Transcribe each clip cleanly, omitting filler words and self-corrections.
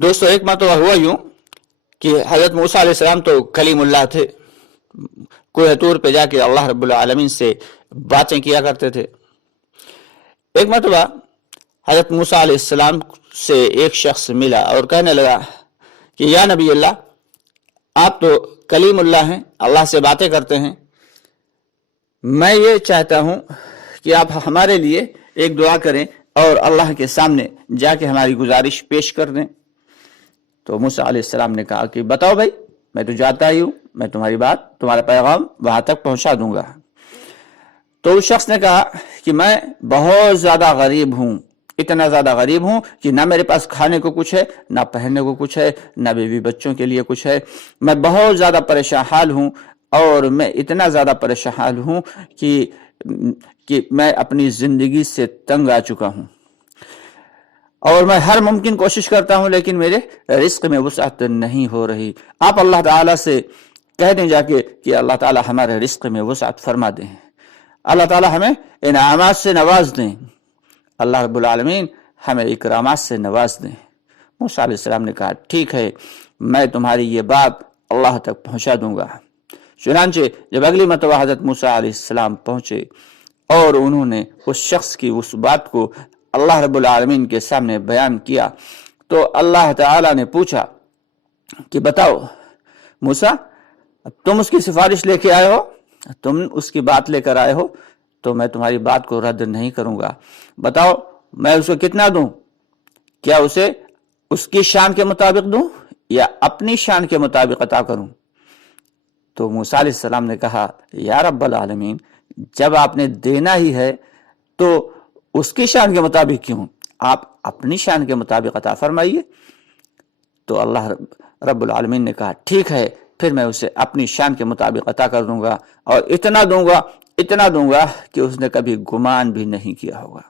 دوستو ایک مرتبہ ہوا یوں کہ حضرت موسیٰ علیہ السلام تو کلیم اللہ تھے، کوہ طور پہ جا کے اللہ رب العالمین سے باتیں کیا کرتے تھے۔ ایک مرتبہ حضرت موسیٰ علیہ السلام سے ایک شخص ملا اور کہنے لگا کہ یا نبی اللہ، آپ تو کلیم اللہ ہیں، اللہ سے باتیں کرتے ہیں، میں یہ چاہتا ہوں کہ آپ ہمارے لیے ایک دعا کریں اور اللہ کے سامنے جا کے ہماری گزارش پیش کر دیں۔ تو موسیٰ علیہ السلام نے کہا کہ بتاؤ بھائی، میں تو جاتا ہی ہوں، میں تمہاری بات، تمہارا پیغام وہاں تک پہنچا دوں گا۔ تو اس شخص نے کہا کہ میں بہت زیادہ غریب ہوں، اتنا زیادہ غریب ہوں کہ نہ میرے پاس کھانے کو کچھ ہے، نہ پہننے کو کچھ ہے، نہ بیوی بچوں کے لیے کچھ ہے، میں بہت زیادہ پریشان حال ہوں، اور میں اتنا زیادہ پریشان حال ہوں کہ میں اپنی زندگی سے تنگ آ چکا ہوں، اور میں ہر ممکن کوشش کرتا ہوں لیکن میرے رزق میں وسعت نہیں ہو رہی۔ آپ اللہ تعالیٰ سے کہہ دیں جا کے کہ اللہ تعالیٰ ہمارے رزق میں وسعت فرما دیں، اللہ تعالیٰ ہمیں انعامات سے نواز دیں، اللہ رب العالمین ہمیں اکرامات سے نواز دیں۔ موسیٰ علیہ السلام نے کہا ٹھیک ہے، میں تمہاری یہ بات اللہ تک پہنچا دوں گا۔ چنانچہ جب اگلی مرتبہ حضرت موسیٰ علیہ السلام پہنچے اور انہوں نے اس شخص کی اس بات کو اللہ رب العالمین کے سامنے بیان کیا، تو اللہ تعالیٰ نے پوچھا کہ بتاؤ موسیٰ، تم اس کی سفارش لے کے آئے ہو، تم اس کی بات لے کر آئے ہو، تو میں تمہاری بات کو رد نہیں کروں گا۔ بتاؤ میں اسے کتنا دوں؟ کیا اسے اس کی شان کے مطابق دوں یا اپنی شان کے مطابق عطا کروں؟ تو موسیٰ علیہ السلام نے کہا یا رب العالمین، جب آپ نے دینا ہی ہے تو اس کی شان کے مطابق کیوں، آپ اپنی شان کے مطابق عطا فرمائیے۔ تو اللہ رب العالمین نے کہا ٹھیک ہے، پھر میں اسے اپنی شان کے مطابق عطا کر دوں گا، اور اتنا دوں گا کہ اس نے کبھی گمان بھی نہیں کیا ہوگا۔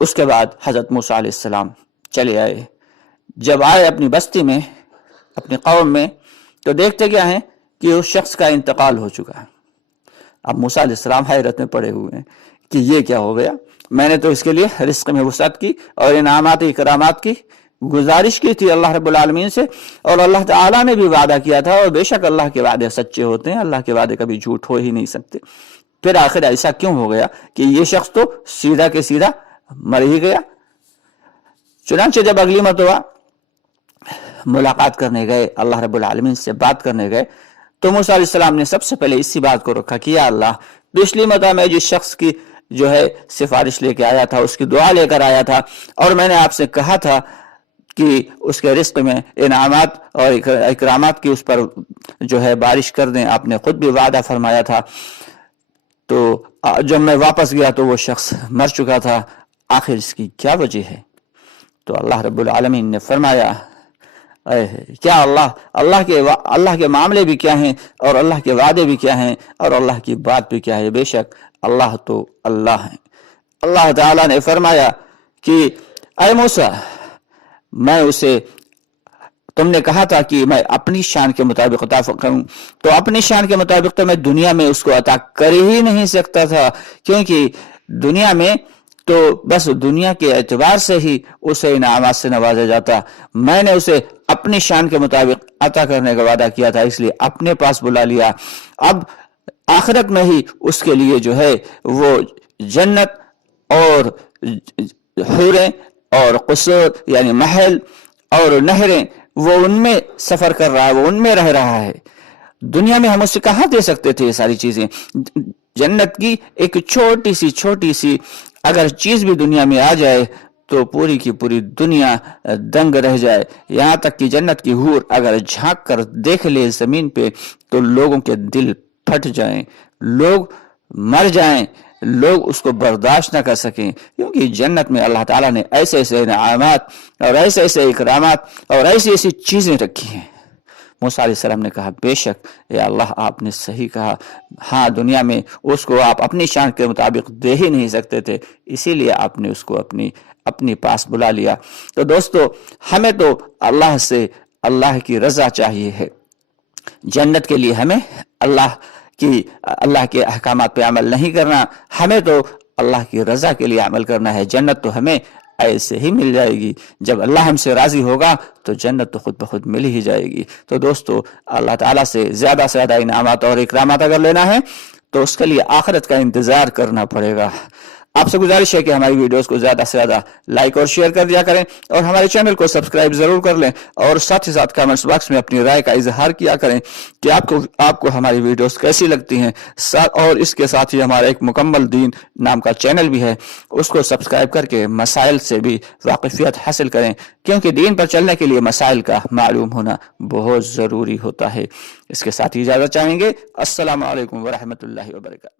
اس کے بعد حضرت موسیٰ علیہ السلام چلے آئے۔ جب آئے اپنی بستی میں، اپنی قوم میں، تو دیکھتے کیا ہیں کہ اس شخص کا انتقال ہو چکا ہے۔ اب موسیٰ علیہ السلام حیرت میں پڑے ہوئے ہیں کہ یہ کیا ہو گیا، میں نے تو اس کے لیے رزق میں وسعت کی اور انعامات اکرامات کی گزارش کی تھی اللہ رب العالمین سے، اور اللہ تعالیٰ نے بھی وعدہ کیا تھا، اور بے شک اللہ کے وعدے سچے ہوتے ہیں، اللہ کے وعدے کبھی جھوٹ ہو ہی نہیں سکتے۔ پھر آخر ایسا کیوں ہو گیا کہ یہ شخص تو سیدھا کے سیدھا مر ہی گیا؟ چنانچہ جب اگلی مرتبہ ملاقات کرنے گئے، اللہ رب العالمین سے بات کرنے گئے، تو موسیٰ علیہ السلام نے سب سے پہلے اسی بات کو رکھا کہ یا اللہ، پچھلی مرتبہ میں جس شخص کی جو ہے سفارش لے کے آیا تھا، اس کی دعا لے کر آیا تھا، اور میں نے آپ سے کہا تھا کہ اس کے رزق میں انعامات اور اکرامات کی اس پر جو ہے بارش کر دیں، آپ نے خود بھی وعدہ فرمایا تھا، تو جب میں واپس گیا تو وہ شخص مر چکا تھا، آخر اس کی کیا وجہ ہے؟ تو اللہ رب العالمین نے فرمایا کیا اللہ کے معاملے بھی کیا ہیں، اور اللہ کے وعدے بھی کیا ہیں، اور اللہ کی بات بھی کیا ہے، بے شک اللہ تو اللہ ہیں۔ اللہ تعالیٰ نے فرمایا کہ اے موسیٰ، میں اسے، تم نے کہا تھا کہ میں اپنی شان کے مطابق عطا کروں، تو اپنی شان کے مطابق تو میں دنیا میں اس کو عطا کر ہی نہیں سکتا تھا، کیونکہ دنیا میں تو بس دنیا کے اعتبار سے ہی اسے انعامات سے نوازا جاتا، میں نے اسے اپنی شان کے مطابق عطا کرنے کا وعدہ کیا تھا، اس لیے اپنے پاس بلا لیا۔ اب آخرت میں ہی اس کے لیے جو ہے وہ جنت اور حوریں اور قصور یعنی محل اور نہریں، وہ ان میں سفر کر رہا ہے، وہ ان میں رہ رہا ہے۔ دنیا میں ہم اس سے کہاں دے سکتے تھے یہ ساری چیزیں؟ جنت کی ایک چھوٹی سی اگر چیز بھی دنیا میں آ جائے تو پوری کی پوری دنیا دنگ رہ جائے، یہاں تک کہ جنت کی حور اگر جھانک کر دیکھ لے زمین پہ تو لوگوں کے دل پھٹ جائیں، لوگ مر جائیں، لوگ اس کو برداشت نہ کر سکیں، کیونکہ جنت میں اللہ تعالیٰ نے ایسے ایسے انعامات اور ایسے ایسے اکرامات اور ایسی ایسی چیزیں رکھی ہیں۔ موسیٰ علیہ السلام نے کہا بے شک یا اللہ، آپ نے صحیح کہا، ہاں دنیا میں اس کو آپ اپنی شان کے مطابق دے ہی نہیں سکتے تھے، اسی لیے آپ نے اس کو اپنی پاس بلا لیا۔ تو دوستو، ہمیں تو اللہ سے اللہ کی رضا چاہیے ہے، جنت کے لیے ہمیں اللہ کے احکامات پہ عمل نہیں کرنا، ہمیں تو اللہ کی رضا کے لیے عمل کرنا ہے۔ جنت تو ہمیں ایسے ہی مل جائے گی. جب اللہ ہم سے راضی ہوگا تو جنت تو خود بخود مل ہی جائے گی. تو دوستو اللہ تعالیٰ سے زیادہ انعامات اور اکرامات اگر لینا ہے تو اس کے لیے آخرت کا انتظار کرنا پڑے گا. آپ سے گزارش ہے کہ ہماری ویڈیوز کو زیادہ سے زیادہ لائک اور شیئر کر دیا کریں اور ہمارے چینل کو سبسکرائب ضرور کر لیں اور ساتھ ہی ساتھ کامنٹس باکس میں اپنی رائے کا اظہار کیا کریں کہ آپ کو ہماری ویڈیوز کیسی لگتی ہیں. اور اس کے ساتھ ہی ہمارا ایک مکمل دین نام کا چینل بھی ہے, اس کو سبسکرائب کر کے مسائل سے بھی واقفیت حاصل کریں, کیونکہ دین پر چلنے کے لیے مسائل کا معلوم ہونا بہت ضروری ہوتا ہے. اس کے ساتھ ہی اجازت چاہیں گے. السلام علیکم ورحمۃ اللہ وبرکاتہ.